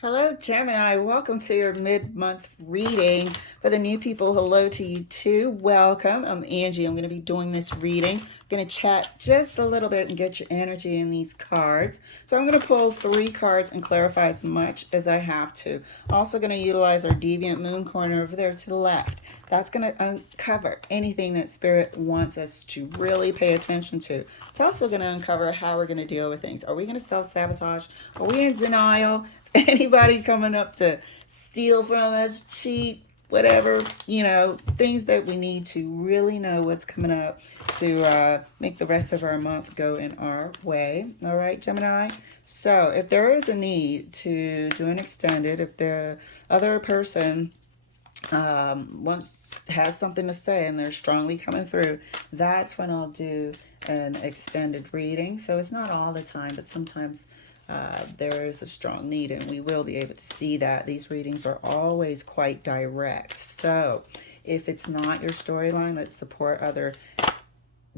Hello, Gemini. Welcome to your mid-month reading. For the new people, hello to you too. Welcome. I'm Angie. I'm going to be doing this reading. I'm going to chat just a little bit and get your energy in these cards. So I'm going to pull 3 cards and clarify as much as I have to. Also going to utilize our Deviant Moon corner over there to the left. That's going to uncover anything that Spirit wants us to really pay attention to. It's also going to uncover how we're going to deal with things. Are we going to self-sabotage? Are we in denial? Anybody coming up to steal from us, cheat, whatever, things that we need to really know what's coming up to make the rest of our month go in our way. All right, Gemini? So if there is a need to do an extended, if the other person has something to say and they're strongly coming through, that's when I'll do an extended reading. So it's not all the time, but sometimes there is a strong need, and we will be able to see that. These readings are always quite direct. So if it's not your storyline, let's support other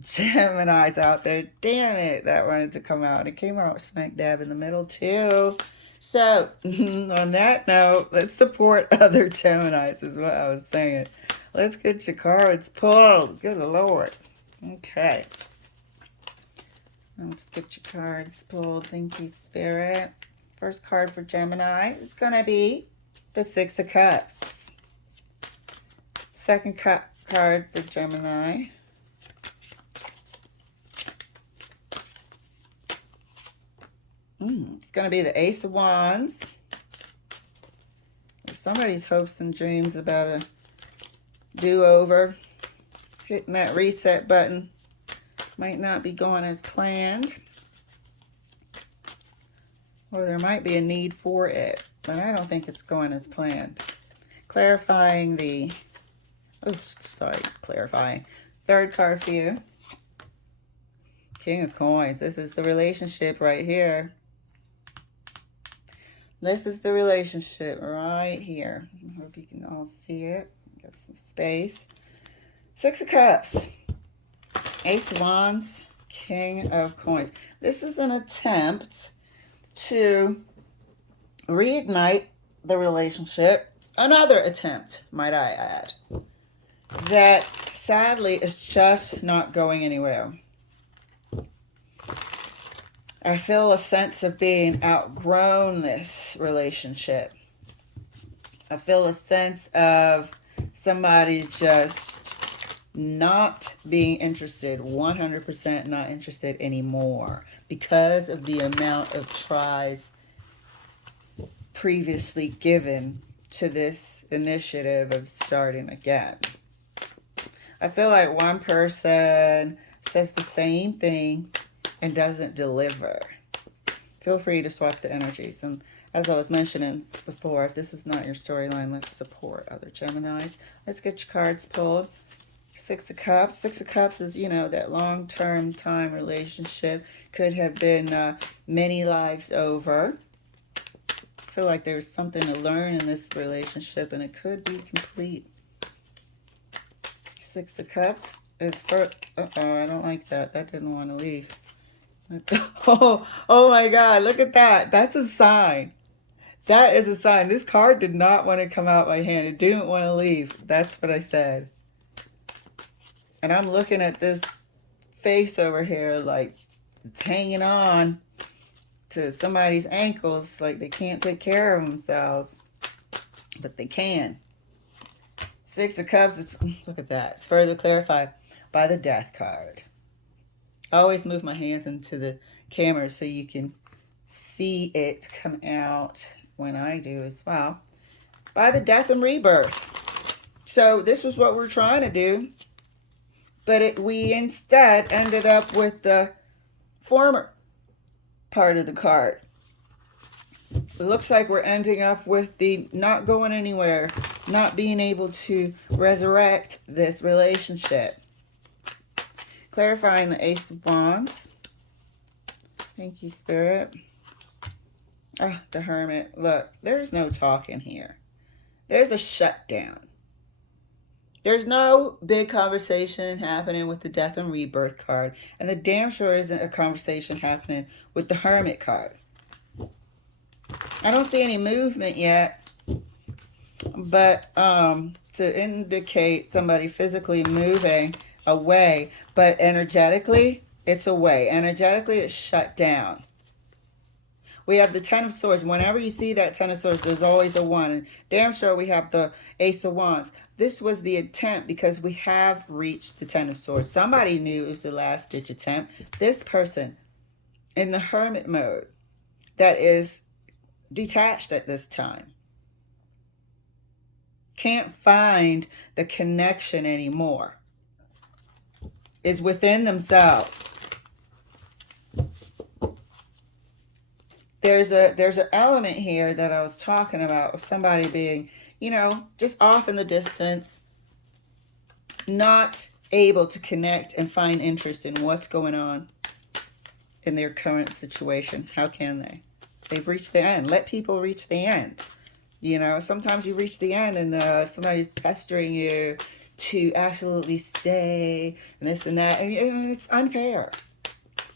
Geminis out there. Damn it, that wanted to come out. It came out smack dab in the middle too. So on that note, let's support other Geminis is what I was saying. Let's get your cards pulled. Good Lord. Okay. Let's get your cards pulled. Thank you, Spirit. First card for Gemini is going to be the Six of Cups. Second card for Gemini. It's going to be the Ace of Wands. If somebody's hopes and dreams about a do-over, hitting that reset button might not be going as planned, or there might be a need for it, but I don't think it's going as planned. Clarifying clarifying. Third card for you, King of Coins. This is the relationship right here. This is the relationship right here. I hope you can all see it. Get some space. Six of Cups. Ace of Wands, King of Coins. This is an attempt to reignite the relationship. Another attempt, might I add, that sadly is just not going anywhere. I feel a sense of being outgrown this relationship. I feel a sense of somebody just not being interested, 100% not interested anymore because of the amount of tries previously given to this initiative of starting again. I feel like one person says the same thing and doesn't deliver. Feel free to swap the energies. And as I was mentioning before, if this is not your storyline, let's support other Geminis. Let's get your cards pulled. Six of Cups. Six of Cups is, that long-term time relationship. Could have been many lives over. I feel like there's something to learn in this relationship, and it could be complete. Six of Cups is for... Uh-oh, I don't like that. That didn't want to leave. Oh my God, look at that. That's a sign. That is a sign. This card did not want to come out my hand. It didn't want to leave. That's what I said. And I'm looking at this face over here like it's hanging on to somebody's ankles like they can't take care of themselves. But they can. Six of Cups is, look at that. It's further clarified by the Death card. I always move my hands into the camera so you can see it come out when I do as well. By the Death and Rebirth. So this was what we're trying to do. But we instead ended up with the former part of the card. It looks like we're ending up with the not going anywhere, not being able to resurrect this relationship. Clarifying the Ace of Wands. Thank you, Spirit. Oh, the Hermit. Look, there's no talking here. There's a shutdown. There's no big conversation happening with the Death and Rebirth card. And the damn sure isn't a conversation happening with the Hermit card. I don't see any movement yet, but to indicate somebody physically moving away, but energetically, it's away. Energetically, it's shut down. We have the Ten of Swords. Whenever you see that Ten of Swords, there's always a 1. And damn sure we have the Ace of Wands. This was the attempt because we have reached the Ten of Swords. Somebody knew it was the last ditch attempt. This person in the hermit mode that is detached at this time can't find the connection anymore, is within themselves. There's an element here that I was talking about of somebody being, you know, just off in the distance, not able to connect and find interest in what's going on in their current situation. How can they? They've reached the end. Let people reach the end. You know, sometimes you reach the end and somebody's pestering you to absolutely stay and this and that, and it's unfair.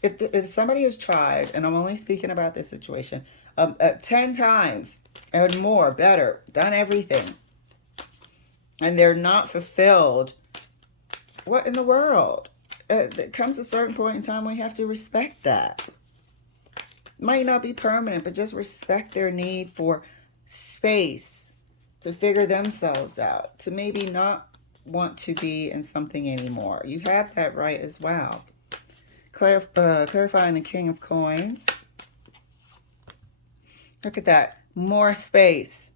If somebody has tried, and I'm only speaking about this situation, 10 times and more, better, done everything, and they're not fulfilled, what in the world? There comes a certain point in time when you have to respect that. It might not be permanent, but just respect their need for space to figure themselves out, to maybe not want to be in something anymore. You have that right as well. Clarifying the King of Coins. Look at that. More space.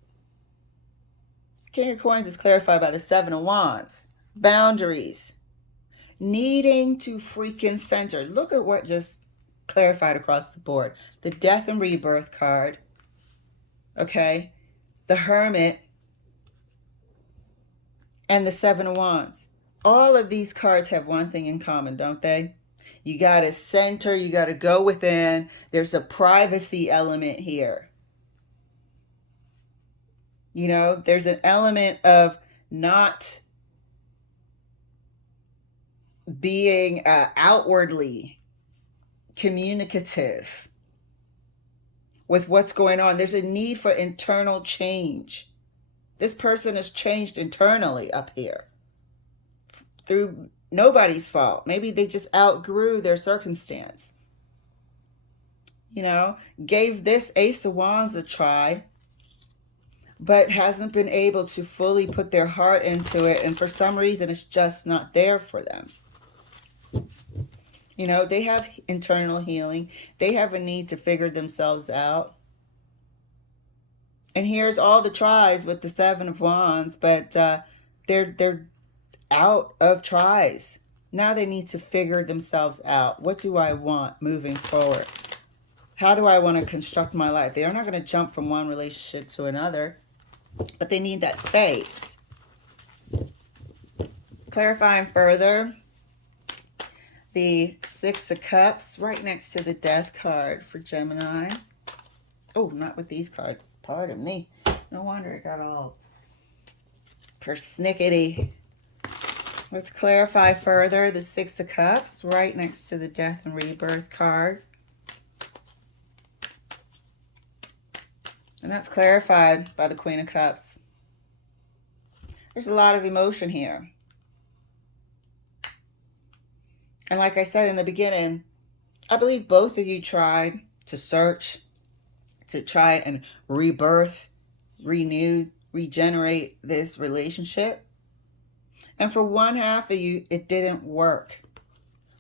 King of Coins is clarified by the Seven of Wands. Boundaries. Needing to freaking center. Look at what just clarified across the board. The Death and Rebirth card. Okay. The Hermit. And the Seven of Wands. All of these cards have one thing in common, don't they? You got to center. You got to go within. There's a privacy element here. You know, there's an element of not being outwardly communicative with what's going on. There's a need for internal change. This person has changed internally up here through nobody's fault. Maybe they just outgrew their circumstance. You know, gave this Ace of Wands a try, but hasn't been able to fully put their heart into it. And for some reason, it's just not there for them. You know, they have internal healing. They have a need to figure themselves out. And here's all the tries with the Seven of Wands, but they're out of tries. Now they need to figure themselves out. What do I want moving forward? How do I want to construct my life? They're not going to jump from one relationship to another, but they need that space. Clarifying further, the Six of Cups right next to the Death card for Gemini. Oh, not with these cards. Pardon me. No wonder it got all persnickety. Let's clarify further the Six of Cups right next to the Death and Rebirth card. And that's clarified by the Queen of Cups. There's a lot of emotion here. And like I said in the beginning, I believe both of you tried to search, to try and rebirth, renew, regenerate this relationship. And for one half of you, it didn't work.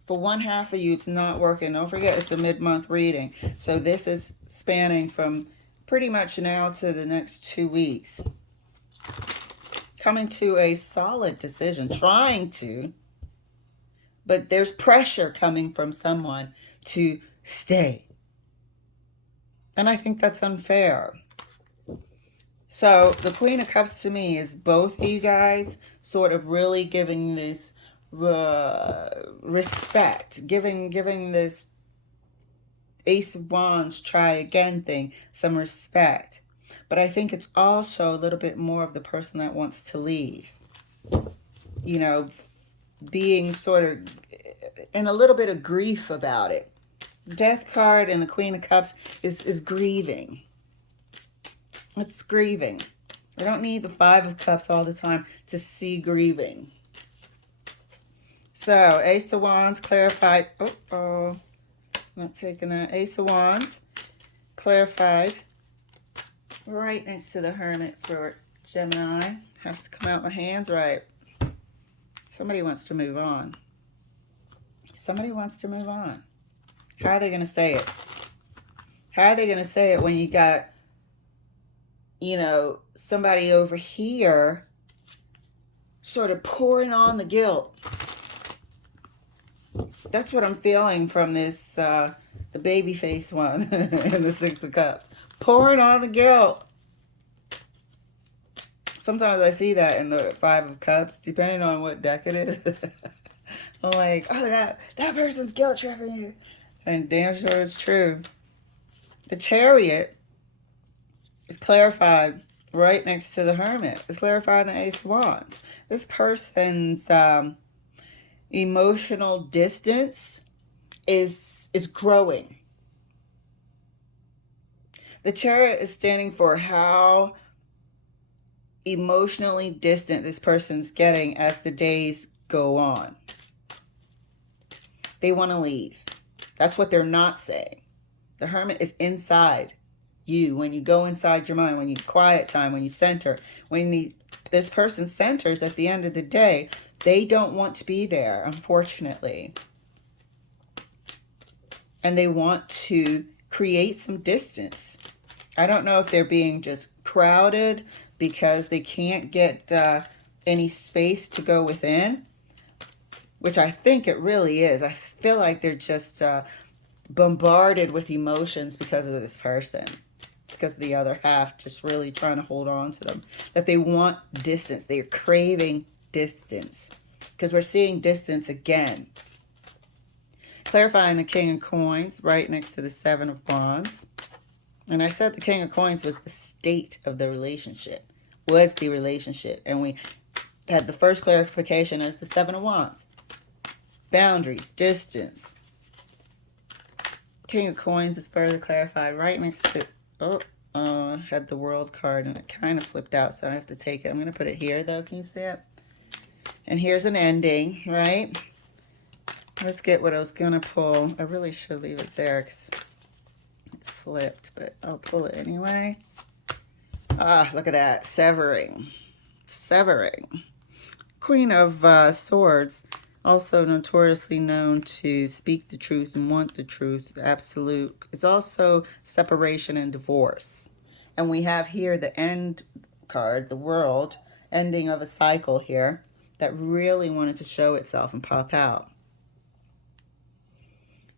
For one half of you, it's not working. Don't forget, it's a mid-month reading. So this is spanning from pretty much now to the next 2 weeks. Coming to a solid decision, trying to, but there's pressure coming from someone to stay. And I think that's unfair. So the Queen of Cups to me is both of you guys sort of really giving this respect, giving this Ace of Wands try again thing some respect. But I think it's also a little bit more of the person that wants to leave. You know, being sort of in a little bit of grief about it. Death card and the Queen of Cups is grieving. It's grieving. We don't need the Five of Cups all the time to see grieving. So, Ace of Wands clarified. Oh, not taking that. Ace of Wands clarified right next to the Hermit for Gemini. Has to come out my hands right. Somebody wants to move on. Somebody wants to move on. How are they going to say it? How are they going to say it when you got, you know, somebody over here sort of pouring on the guilt? That's what I'm feeling from this, the baby face one and the Six of Cups. Pouring on the guilt. Sometimes I see that in the Five of Cups, depending on what deck it is. I'm like, oh, that person's guilt tripping you. And damn sure it's true. The Chariot is clarified right next to the Hermit. It's clarified in the Ace of Wands. This person's emotional distance is growing. The Chariot is standing for how emotionally distant this person's getting as the days go on. They want to leave. That's what they're not saying. The Hermit is inside you. When you go inside your mind, when you quiet time, when you center, when this person centers at the end of the day, they don't want to be there, unfortunately. And they want to create some distance. I don't know if they're being just crowded because they can't get any space to go within, which I think it really is. I feel like they're just bombarded with emotions because of this person, because of the other half just really trying to hold on to them, that they want distance. They're craving distance because we're seeing distance again. Clarifying the King of Coins right next to the Seven of Wands. And I said the King of Coins was the state of the relationship, was the relationship. And we had the first clarification as the Seven of Wands. Boundaries, distance. King of Coins is further clarified right next to, had the World card and it kind of flipped out, so I have to take it. I'm going to put it here though, can you see it? And here's an ending, right? Let's get what I was going to pull. I really should leave it there because it flipped, but I'll pull it anyway. Ah, look at that. Severing. Severing. Queen of Swords, also notoriously known to speak the truth and want the truth, the absolute, is also separation and divorce. And we have here the end card, the World, ending of a cycle here that really wanted to show itself and pop out.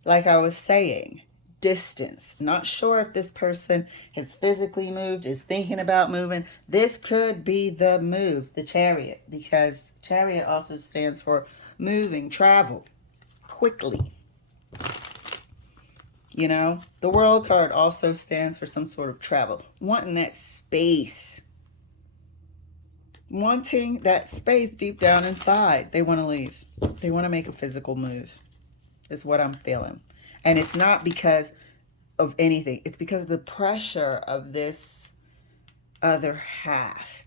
Like I was saying, distance. Not sure if this person has physically moved, is thinking about moving. This could be the move, the Chariot, because Chariot also stands for moving, travel, quickly. You know, the World card also stands for some sort of travel, wanting that space. Wanting that space deep down inside. They want to leave. They want to make a physical move, is what I'm feeling. And it's not because of anything. It's because of the pressure of this other half.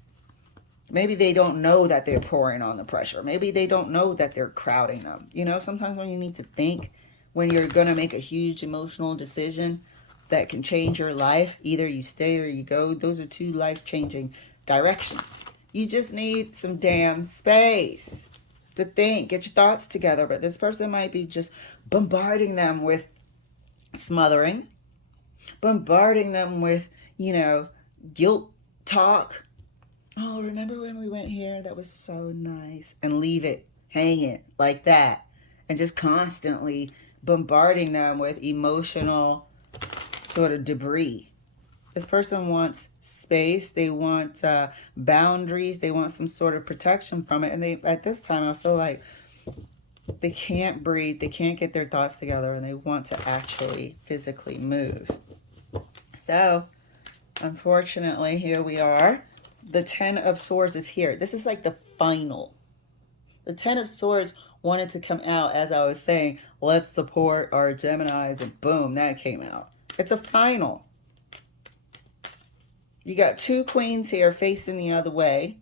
Maybe they don't know that they're pouring on the pressure. Maybe they don't know that they're crowding them. You know, sometimes when you need to think, when you're going to make a huge emotional decision that can change your life, either you stay or you go. Those are two life-changing directions. You just need some damn space to think, get your thoughts together. But this person might be just bombarding them with smothering, bombarding them with, you know, guilt talk. Oh, remember when we went here? That was so nice. And leave it hanging like that. And just constantly bombarding them with emotional sort of debris. This person wants space. They want boundaries. They want some sort of protection from it. And they, at this time, I feel like they can't breathe. They can't get their thoughts together. And they want to actually physically move. So, unfortunately, here we are. The Ten of Swords is here. This is like the final. The Ten of Swords wanted to come out, as I was saying, let's support our Geminis, and boom, that came out. It's a final. You got two queens here facing the other way.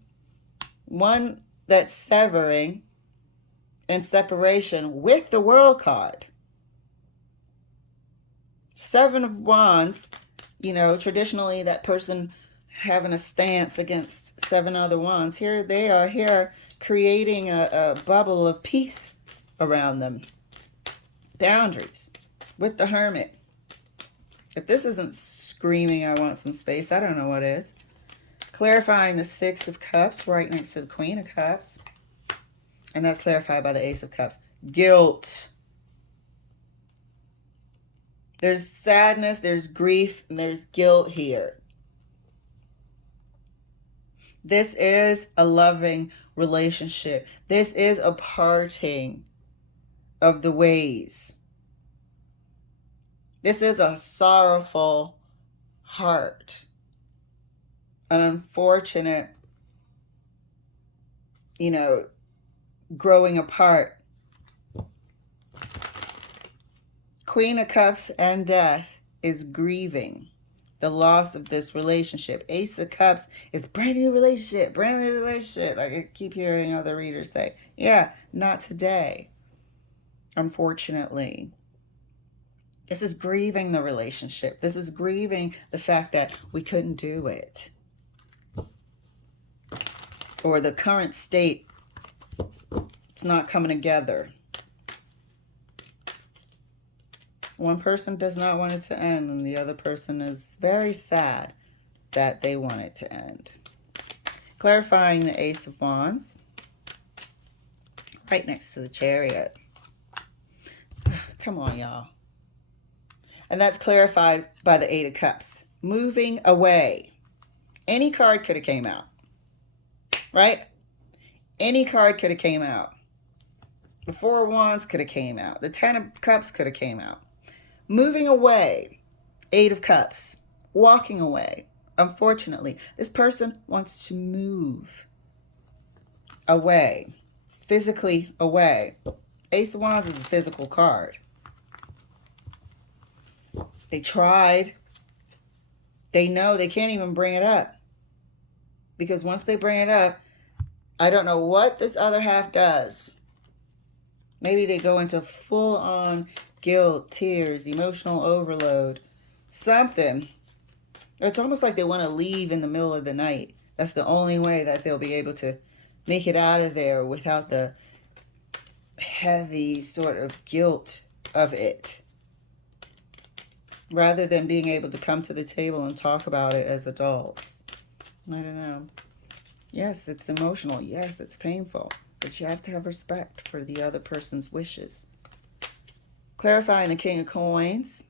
One that's severing and separation with the World card. Seven of Wands, you know, traditionally that person having a stance against seven other wands. Here they are here creating a bubble of peace around them. Boundaries with the Hermit. If this isn't screaming, I want some space, I don't know what is. Clarifying the Six of Cups right next to the Queen of Cups. And that's clarified by the Ace of Cups. Guilt. There's sadness, there's grief, and there's guilt here. This is a loving relationship. This is a parting of the ways. This is a sorrowful heart. An unfortunate, you know, growing apart. Queen of Cups and Death is grieving the loss of this relationship. Ace of Cups is brand new relationship, brand new relationship. Like I keep hearing other readers say, yeah, not today. Unfortunately. This is grieving the relationship. This is grieving the fact that we couldn't do it. Or the current state, it's not coming together. One person does not want it to end, and the other person is very sad that they want it to end. Clarifying the Ace of Wands. Right next to the Chariot. Come on, y'all. And that's clarified by the Eight of Cups. Moving away. Any card could have came out. Right? Any card could have came out. The Four of Wands could have came out. The Ten of Cups could have came out. Moving away. Eight of Cups. Walking away. Unfortunately, this person wants to move away. Physically away. Ace of Wands is a physical card. They tried. They know they can't even bring it up. Because once they bring it up, I don't know what this other half does. Maybe they go into full-on guilt, tears, emotional overload. Something. It's almost like they want to leave in the middle of the night. That's the only way that they'll be able to make it out of there without the heavy sort of guilt of it. Rather than being able to come to the table and talk about it as adults. I don't know. Yes, it's emotional. Yes, it's painful. But you have to have respect for the other person's wishes. Clarifying the King of Coins.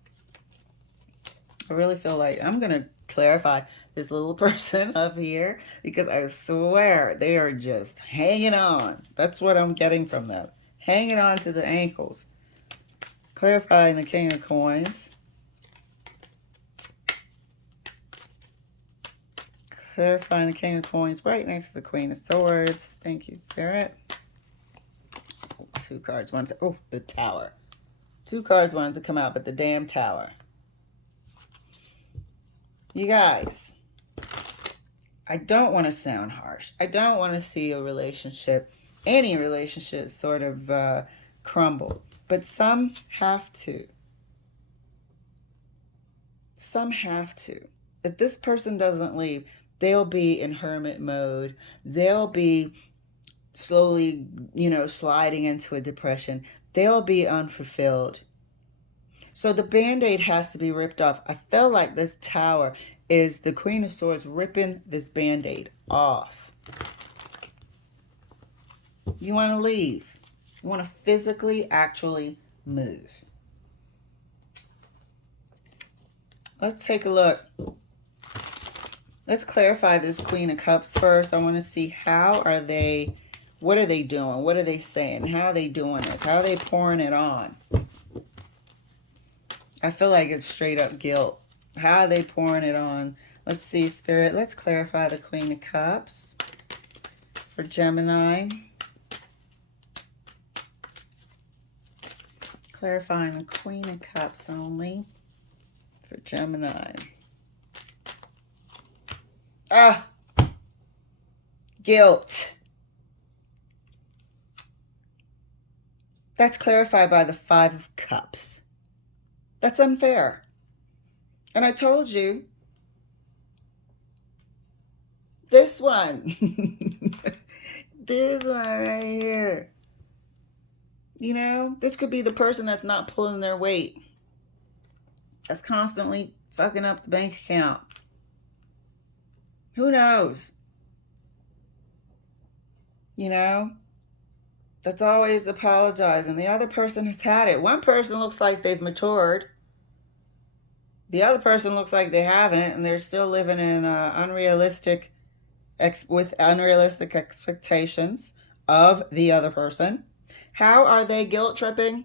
I really feel like I'm going to clarify this little person up here because I swear they are just hanging on. That's what I'm getting from them. Hanging on to the ankles. Clarifying the King of Coins. Clarifying the King of Coins right next to the Queen of Swords. Thank you, Spirit. Two cards. Oh, the Tower. Two cards wanted to come out, but the damn Tower. You guys, I don't want to sound harsh. I don't want to see a relationship, any relationship sort of crumble. But some have to. Some have to. If this person doesn't leave, they'll be in hermit mode. They'll be slowly, you know, sliding into a depression. They'll be unfulfilled. So the Band-Aid has to be ripped off. I feel like this Tower is the Queen of Swords ripping this Band-Aid off. You want to leave. You want to physically, actually move. Let's take a look. Let's clarify this Queen of Cups first. I want to see how are they, what are they doing? What are they saying? How are they doing this? How are they pouring it on? I feel like it's straight up guilt. How are they pouring it on? Let's see, Spirit. Let's clarify the Queen of Cups for Gemini. Clarifying the Queen of Cups only for Gemini. Ah, guilt. That's clarified by the Five of Cups. That's unfair. And I told you, this one, this one right here, you know, this could be the person that's not pulling their weight, that's constantly fucking up the bank account. Who knows? You know, that's always apologizing. The other person has had it. One person looks like they've matured. The other person looks like they haven't, and they're still living in with unrealistic expectations of the other person. How are they guilt tripping?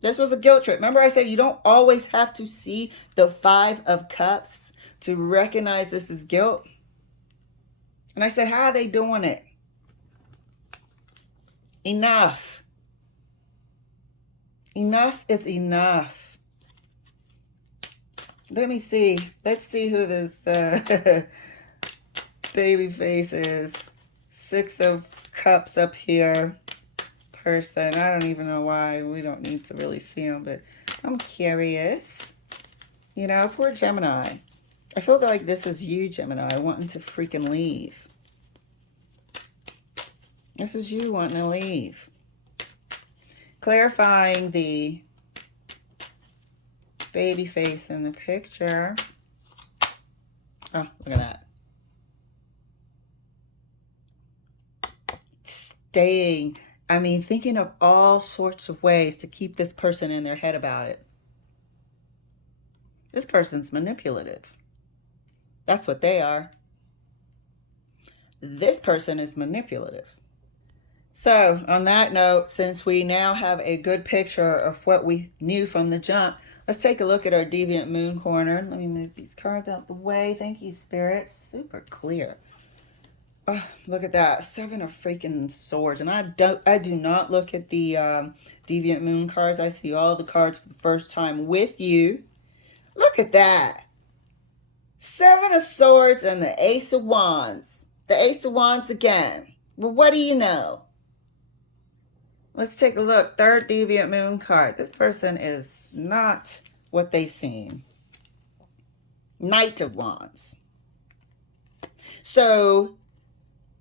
This was a guilt trip. Remember I said you don't always have to see the Five of Cups to recognize this is guilt? And I said, how are they doing it? Enough. Enough is enough. Let me see. Let's see who this baby face is. Six of Cups up here. Person. I don't even know why. We don't need to really see him, but I'm curious. You know, poor Gemini. I feel like this is you, Gemini, wanting to freaking leave. This is you wanting to leave. Clarifying the baby face in the picture. Oh, look at that. Staying. I mean, thinking of all sorts of ways to keep this person in their head about it. This person's manipulative. That's what they are. This person is manipulative. So, on that note, since we now have a good picture of what we knew from the jump, let's take a look at our Deviant Moon corner. Let me move these cards out the way. Thank you, Spirit. Super clear. Oh, look at that. Seven of freaking Swords. And I do not look at the Deviant Moon cards. I see all the cards for the first time with you. Look at that. Seven of Swords and the Ace of Wands. The Ace of Wands again. Well, what do you know? Let's take a look. Third Deviant Moon card. This person is not what they seem. Knight of Wands. So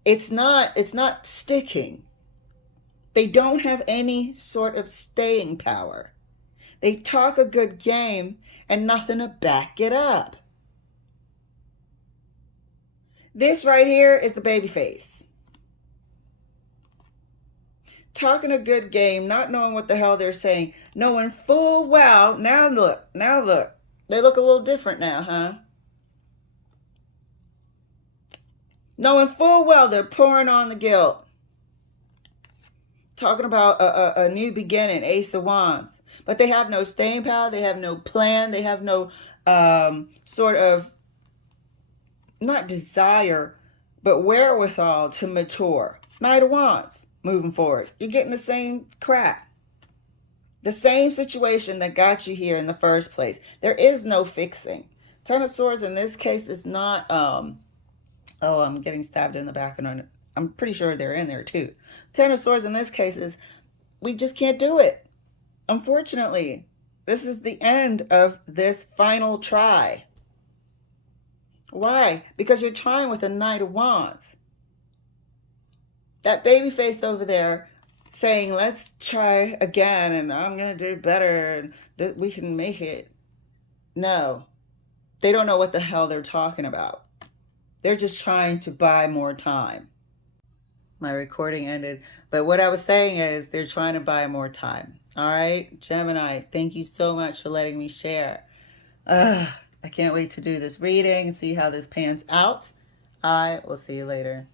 it's not sticking. They don't have any sort of staying power. They talk a good game and nothing to back it up. This right here is the baby face. Talking a good game, not knowing what the hell they're saying, knowing full well, now look, they look a little different now, huh? Knowing full well they're pouring on the guilt. Talking about a new beginning, Ace of Wands. But they have no staying power, they have no plan, they have no sort of, not desire, but wherewithal to mature. Knight of Wands. Moving forward, you're getting the same crap. The same situation that got you here in the first place. There is no fixing. Ten of Swords in this case is not, oh, I'm getting stabbed in the back. And I'm pretty sure they're in there too. Ten of Swords in this case is, we just can't do it. Unfortunately, this is the end of this final try. Why? Because you're trying with a Knight of Wands. That baby face over there saying, let's try again and I'm going to do better and that we can make it. No, they don't know what the hell they're talking about. They're just trying to buy more time. My recording ended. But what I was saying is they're trying to buy more time. All right, Gemini, thank you so much for letting me share. I can't wait to do this reading and see how this pans out. I will see you later.